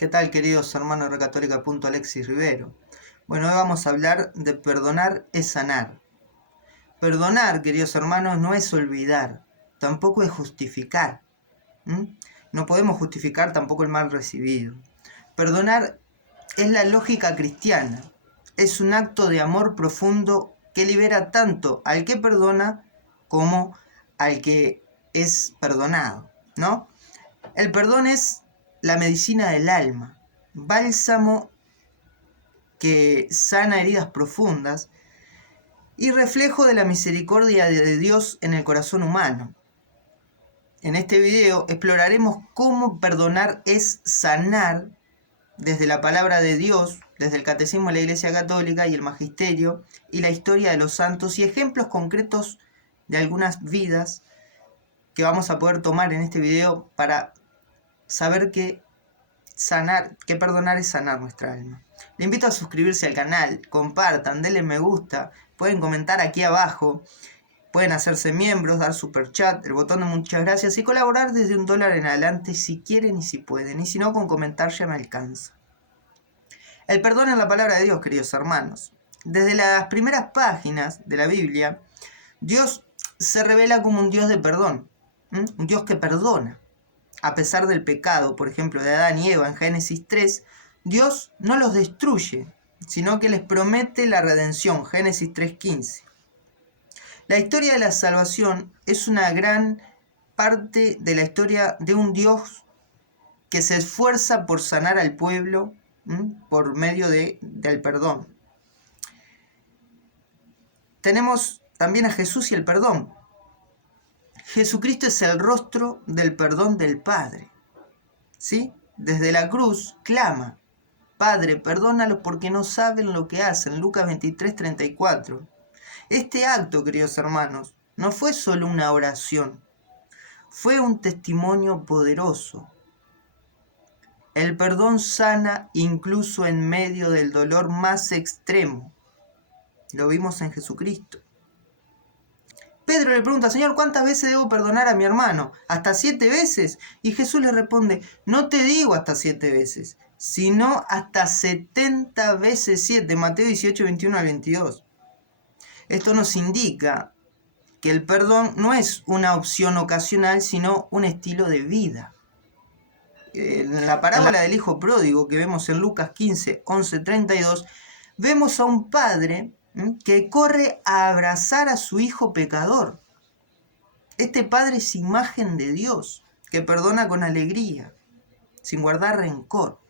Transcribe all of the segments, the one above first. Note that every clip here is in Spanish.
¿Qué tal, queridos hermanos de Recatólica? Alexis Rivero. Bueno, hoy vamos a hablar de perdonar es sanar. Perdonar, queridos hermanos, no es olvidar, tampoco es justificar. No podemos justificar tampoco el mal recibido. Perdonar es la lógica cristiana. Es un acto de amor profundo que libera tanto al que perdona como al que es perdonado, ¿no? El perdón es la medicina del alma, bálsamo que sana heridas profundas y reflejo de la misericordia de Dios en el corazón humano. En este video exploraremos cómo perdonar es sanar desde la palabra de Dios, desde el Catecismo de la Iglesia Católica y el Magisterio y la historia de los santos y ejemplos concretos de algunas vidas que vamos a poder tomar en este video para saber que perdonar es sanar nuestra alma. Le invito a suscribirse al canal, compartan, denle me gusta, pueden comentar aquí abajo, pueden hacerse miembros, dar super chat, el botón de muchas gracias y colaborar desde $1 en adelante si quieren y si pueden, y si no con comentar ya me alcanza. El perdón es la palabra de Dios, queridos hermanos. Desde las primeras páginas de la Biblia, Dios se revela como un Dios de perdón, un Dios que perdona. A pesar del pecado, por ejemplo, de Adán y Eva en Génesis 3, Dios no los destruye, sino que les promete la redención, Génesis 3:15. La historia de la salvación es una gran parte de la historia de un Dios que se esfuerza por sanar al pueblo por medio del perdón. Tenemos también a Jesús y el perdón. Jesucristo es el rostro del perdón del Padre. ¿Sí? Desde la cruz clama: Padre, perdónalos porque no saben lo que hacen. Lucas 23:34. Este acto, queridos hermanos, no fue solo una oración, fue un testimonio poderoso. El perdón sana incluso en medio del dolor más extremo. Lo vimos en Jesucristo. Pedro le pregunta: Señor, ¿cuántas veces debo perdonar a mi hermano? ¿Hasta 7 veces? Y Jesús le responde: no te digo hasta 7 veces, sino hasta 70 veces 7. Mateo 18, 21 al 22. Esto nos indica que el perdón no es una opción ocasional, sino un estilo de vida. En la parábola del hijo pródigo que vemos en Lucas 15, 11, 32, vemos a un padre que corre a abrazar a su hijo pecador. Este padre es imagen de Dios, que perdona con alegría, sin guardar rencor.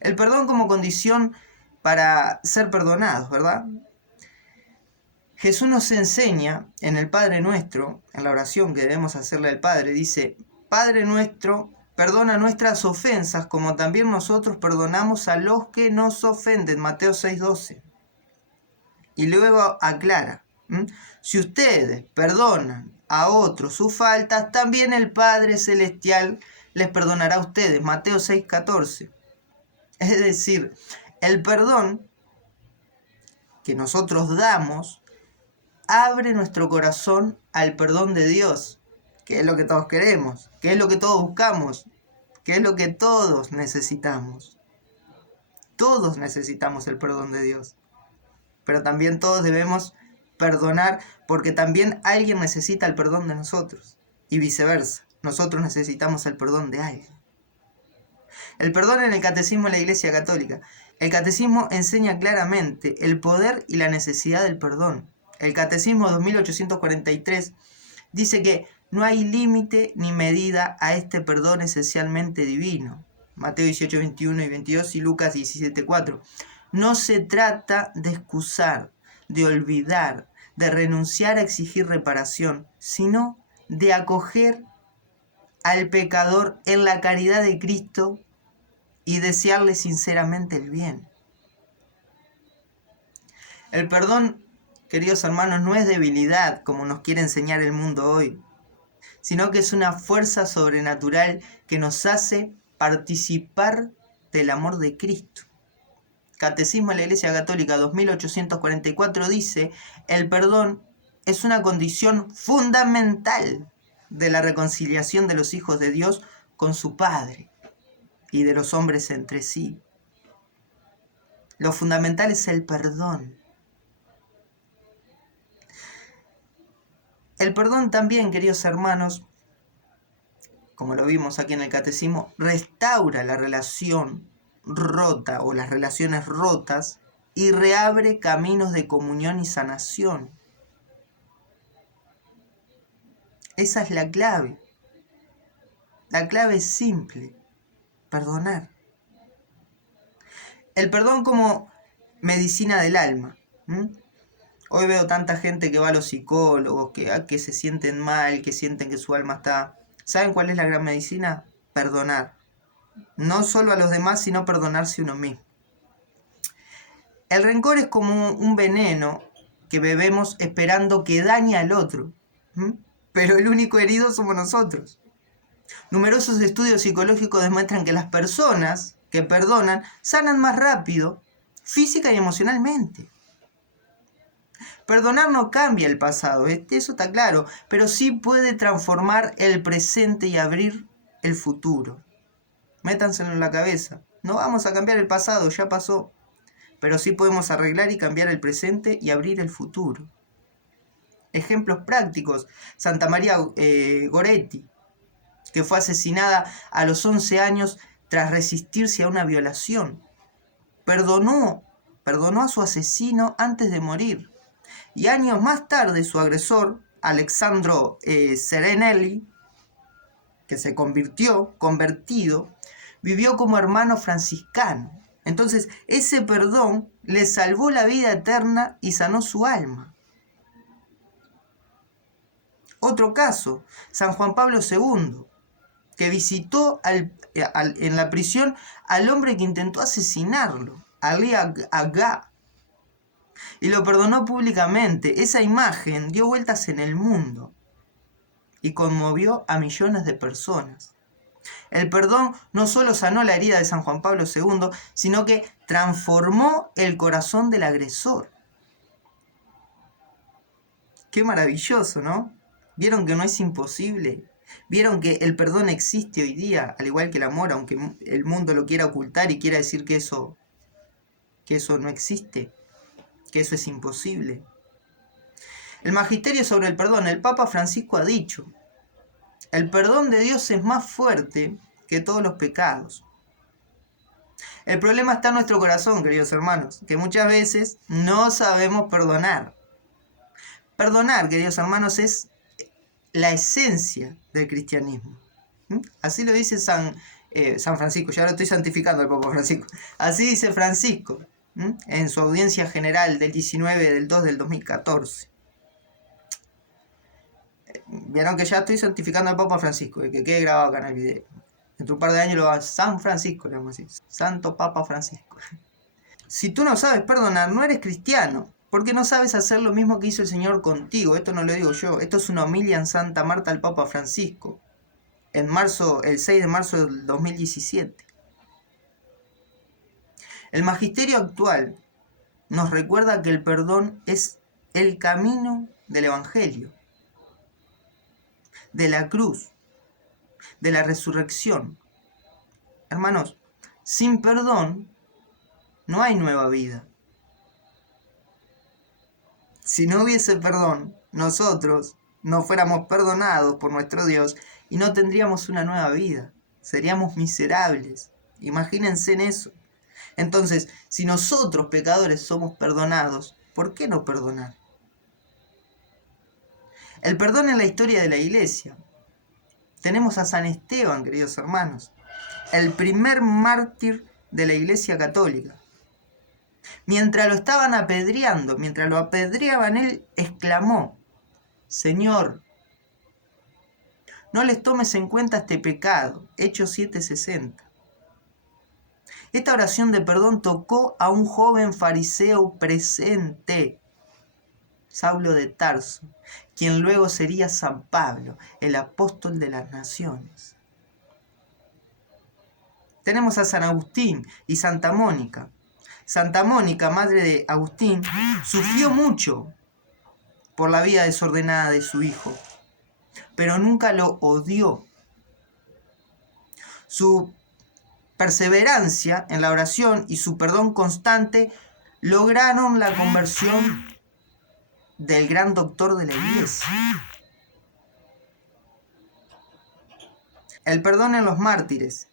El perdón como condición para ser perdonados, ¿verdad? Jesús nos enseña en el Padre Nuestro, en la oración que debemos hacerle al Padre, dice: Padre nuestro, perdona nuestras ofensas como también nosotros perdonamos a los que nos ofenden. Mateo 6:12. Y luego aclara: si ustedes perdonan a otros sus faltas, también el Padre Celestial les perdonará a ustedes. Mateo 6:14. Es decir, el perdón que nosotros damos abre nuestro corazón al perdón de Dios, que es lo que todos queremos, que es lo que todos buscamos, que es lo que todos necesitamos. Todos necesitamos el perdón de Dios, pero también todos debemos perdonar porque también alguien necesita el perdón de nosotros y viceversa, nosotros necesitamos el perdón de alguien. El perdón en el Catecismo de la Iglesia Católica. El Catecismo enseña claramente el poder y la necesidad del perdón. El Catecismo 2843 dice que no hay límite ni medida a este perdón esencialmente divino. Mateo 18, 21 y 22 y Lucas 17, 4. No se trata de excusar, de olvidar, de renunciar a exigir reparación, sino de acoger al pecador en la caridad de Cristo y desearle sinceramente el bien. El perdón, queridos hermanos, no es debilidad como nos quiere enseñar el mundo hoy, sino que es una fuerza sobrenatural que nos hace participar del amor de Cristo. Catecismo de la Iglesia Católica 2844 dice: el perdón es una condición fundamental de la reconciliación de los hijos de Dios con su Padre. y de los hombres entre sí. Lo fundamental es el perdón. El perdón también, queridos hermanos, como lo vimos aquí en el catecismo, restaura la relación rota o las relaciones rotas y reabre caminos de comunión y sanación. Esa es la clave. La clave es simple: perdonar. El perdón como medicina del alma. Hoy veo tanta gente que va a los psicólogos, que se sienten mal, que sienten que su alma está... ¿Saben cuál es la gran medicina? Perdonar. No solo a los demás, sino perdonarse uno mismo. El rencor es como un veneno que bebemos esperando que dañe al otro. Pero el único herido somos nosotros. Numerosos estudios psicológicos demuestran que las personas que perdonan sanan más rápido, física y emocionalmente. Perdonar no cambia el pasado, eso está claro, pero sí puede transformar el presente y abrir el futuro. Métanselo en la cabeza. No vamos a cambiar el pasado, ya pasó. Pero sí podemos arreglar y cambiar el presente y abrir el futuro. Ejemplos prácticos: Santa María Goretti, que fue asesinada a los 11 años tras resistirse a una violación. Perdonó a su asesino antes de morir. Y años más tarde su agresor, Alessandro Serenelli, que se convertido, vivió como hermano franciscano. Entonces ese perdón le salvó la vida eterna y sanó su alma. Otro caso: San Juan Pablo II, que visitó en la prisión al hombre que intentó asesinarlo, Ali Agha, y lo perdonó públicamente. Esa imagen dio vueltas en el mundo y conmovió a millones de personas. El perdón no solo sanó la herida de San Juan Pablo II, sino que transformó el corazón del agresor. Qué maravilloso, ¿no? ¿Vieron que no es imposible? ¿Vieron que el perdón existe hoy día, al igual que el amor, aunque el mundo lo quiera ocultar y quiera decir que eso no existe, que eso es imposible? El magisterio sobre el perdón, el Papa Francisco ha dicho: el perdón de Dios es más fuerte que todos los pecados. El problema está en nuestro corazón, queridos hermanos, que muchas veces no sabemos perdonar. Perdonar, queridos hermanos, es la esencia del cristianismo. Así lo dice San Francisco. Ya lo estoy santificando al Papa Francisco. Así dice Francisco en su audiencia general del 19 del 2 del 2014. Vieron que ya estoy santificando al Papa Francisco, que quede grabado acá en el video. Dentro de un par de años lo va a San Francisco, le vamos a decir. Santo Papa Francisco. Si tú no sabes perdonar, no eres cristiano, porque no sabes hacer lo mismo que hizo el Señor contigo. Esto no lo digo yo, esto es una homilia en Santa Marta al Papa Francisco, el 6 de marzo del 2017. El magisterio actual nos recuerda que el perdón es el camino del Evangelio, de la cruz, de la resurrección. Hermanos, sin perdón no hay nueva vida. Si no hubiese perdón, nosotros no fuéramos perdonados por nuestro Dios y no tendríamos una nueva vida. Seríamos miserables. Imagínense en eso. Entonces, si nosotros pecadores somos perdonados, ¿por qué no perdonar? El perdón en la historia de la Iglesia. Tenemos a San Esteban, queridos hermanos, el primer mártir de la Iglesia Católica. Mientras lo estaban apedreando, mientras lo apedreaban, él exclamó: Señor, no les tomes en cuenta este pecado. Hechos 7:60. Esta oración de perdón tocó a un joven fariseo presente, Saulo de Tarso, quien luego sería San Pablo, el apóstol de las naciones. Tenemos a San Agustín y Santa Mónica. Santa Mónica, madre de Agustín, sufrió mucho por la vida desordenada de su hijo, pero nunca lo odió. Su perseverancia en la oración y su perdón constante lograron la conversión del gran doctor de la Iglesia. El perdón en los mártires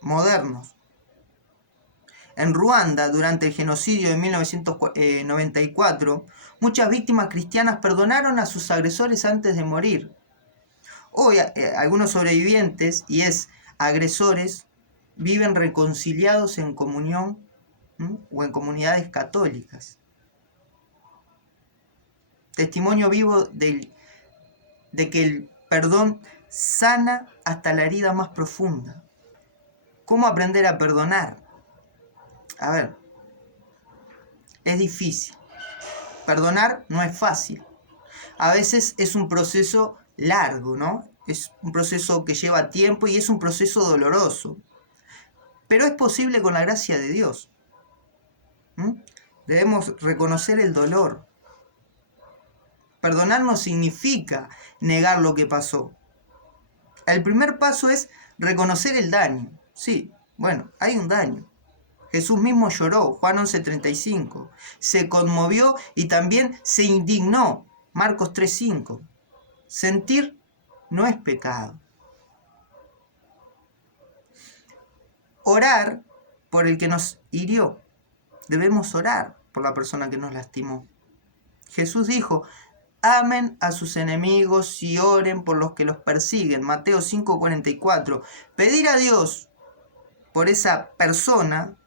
modernos. En Ruanda, durante el genocidio de 1994, muchas víctimas cristianas perdonaron a sus agresores antes de morir. Hoy algunos sobrevivientes y agresores viven reconciliados en comunión o en comunidades católicas. Testimonio vivo de que el perdón sana hasta la herida más profunda. ¿Cómo aprender a perdonar? A ver, es difícil. Perdonar no es fácil. A veces es un proceso largo, ¿no? Es un proceso que lleva tiempo y es un proceso doloroso. Pero es posible con la gracia de Dios. Debemos reconocer el dolor. Perdonar no significa negar lo que pasó. El primer paso es reconocer el daño. Sí, bueno, hay un daño. Jesús mismo lloró, Juan 11:35. Se conmovió y también se indignó, Marcos 3:5. Sentir no es pecado. Orar por el que nos hirió. Debemos orar por la persona que nos lastimó. Jesús dijo: amen a sus enemigos y oren por los que los persiguen. Mateo 5:44. Pedir a Dios por esa persona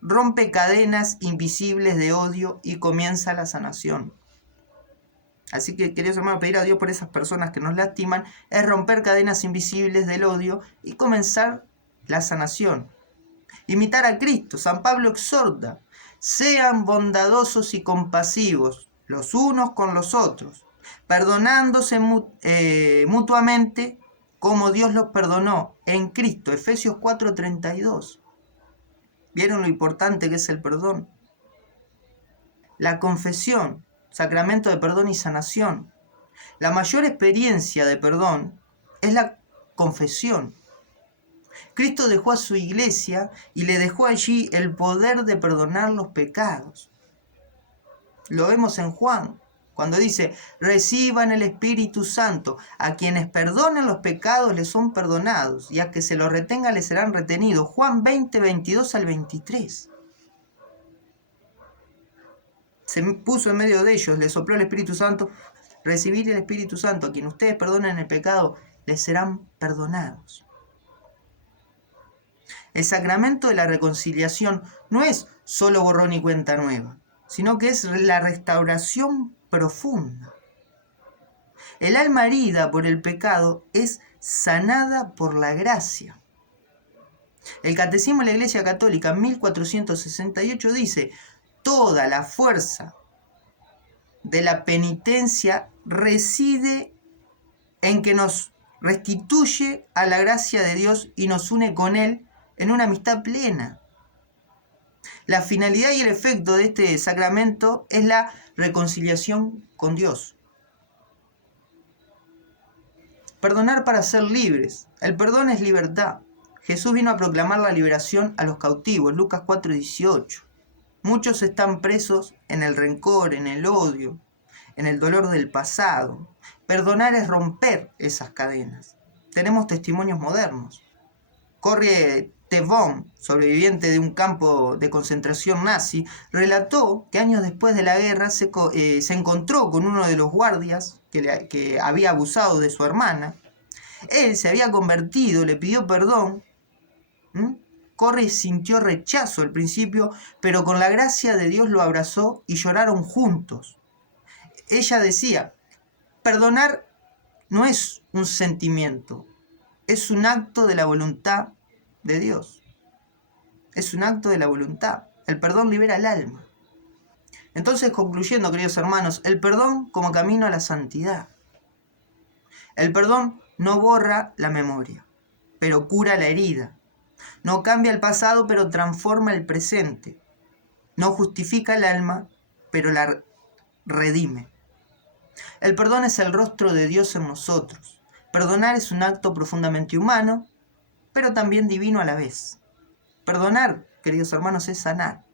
rompe cadenas invisibles de odio y comienza la sanación. Así que, queridos hermanos, pedir a Dios por esas personas que nos lastiman es romper cadenas invisibles del odio y comenzar la sanación. Imitar a Cristo. San Pablo exhorta: sean bondadosos y compasivos los unos con los otros, perdonándose mutuamente como Dios los perdonó en Cristo. Efesios 4:32. ¿Vieron lo importante que es el perdón? La confesión, sacramento de perdón y sanación. La mayor experiencia de perdón es la confesión. Cristo dejó a su iglesia y le dejó allí el poder de perdonar los pecados. Lo vemos en Juan, cuando dice: reciban el Espíritu Santo, a quienes perdonen los pecados les son perdonados, y a que se los retenga les serán retenidos. Juan 20:22-23. Se puso en medio de ellos, les sopló el Espíritu Santo. Recibir el Espíritu Santo, a quien ustedes perdonen el pecado, les serán perdonados. El sacramento de la reconciliación no es solo borrón y cuenta nueva, sino que es la restauración profunda. El alma herida por el pecado es sanada por la gracia. El Catecismo de la Iglesia Católica, 1468, dice: toda la fuerza de la penitencia reside en que nos restituye a la gracia de Dios y nos une con Él en una amistad plena. La finalidad y el efecto de este sacramento es la reconciliación con Dios. Perdonar para ser libres. El perdón es libertad. Jesús vino a proclamar la liberación a los cautivos, Lucas 4:18. Muchos están presos en el rencor, en el odio, en el dolor del pasado. Perdonar es romper esas cadenas. Tenemos testimonios modernos. Corrie ten Boom, sobreviviente de un campo de concentración nazi, relató que años después de la guerra se encontró con uno de los guardias que había abusado de su hermana. Él se había convertido, le pidió perdón. Corrie sintió rechazo al principio, pero con la gracia de Dios lo abrazó y lloraron juntos. Ella decía: perdonar no es un sentimiento, es un acto de la voluntad de Dios. Es un acto de la voluntad. El perdón libera el alma. Entonces, concluyendo, queridos hermanos, el perdón como camino a la santidad. El perdón no borra la memoria, pero cura la herida. No cambia el pasado, pero transforma el presente. No justifica el alma, pero la redime. El perdón es el rostro de Dios en nosotros. Perdonar es un acto profundamente humano, pero también divino a la vez. Perdonar, queridos hermanos, es sanar.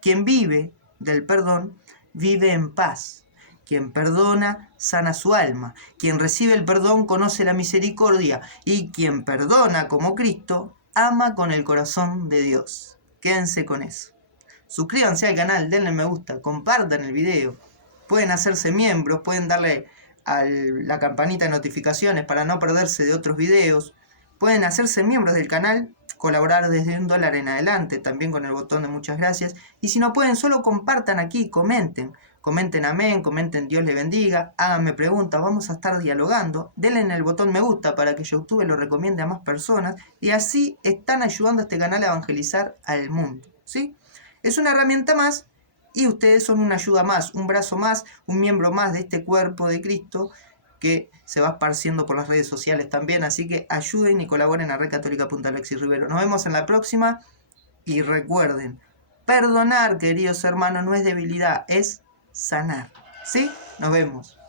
Quien vive del perdón, vive en paz. Quien perdona, sana su alma. Quien recibe el perdón, conoce la misericordia. Y quien perdona como Cristo, ama con el corazón de Dios. Quédense con eso. Suscríbanse al canal, denle me gusta, compartan el video. Pueden hacerse miembros, pueden darle a la campanita de notificaciones para no perderse de otros videos. Pueden hacerse miembros del canal, colaborar desde $1 en adelante, también con el botón de muchas gracias. Y si no pueden, solo compartan aquí, comenten. Comenten amén, comenten Dios le bendiga, háganme preguntas, vamos a estar dialogando. Denle en el botón me gusta para que YouTube lo recomiende a más personas. Y así están ayudando a este canal a evangelizar al mundo, ¿sí? Es una herramienta más y ustedes son una ayuda más, un brazo más, un miembro más de este cuerpo de Cristo que se va esparciendo por las redes sociales también. Así que ayuden y colaboren a redcatólica.alexis Rivero. Nos vemos en la próxima y recuerden, perdonar, queridos hermanos, no es debilidad, es sanar. ¿Sí? Nos vemos.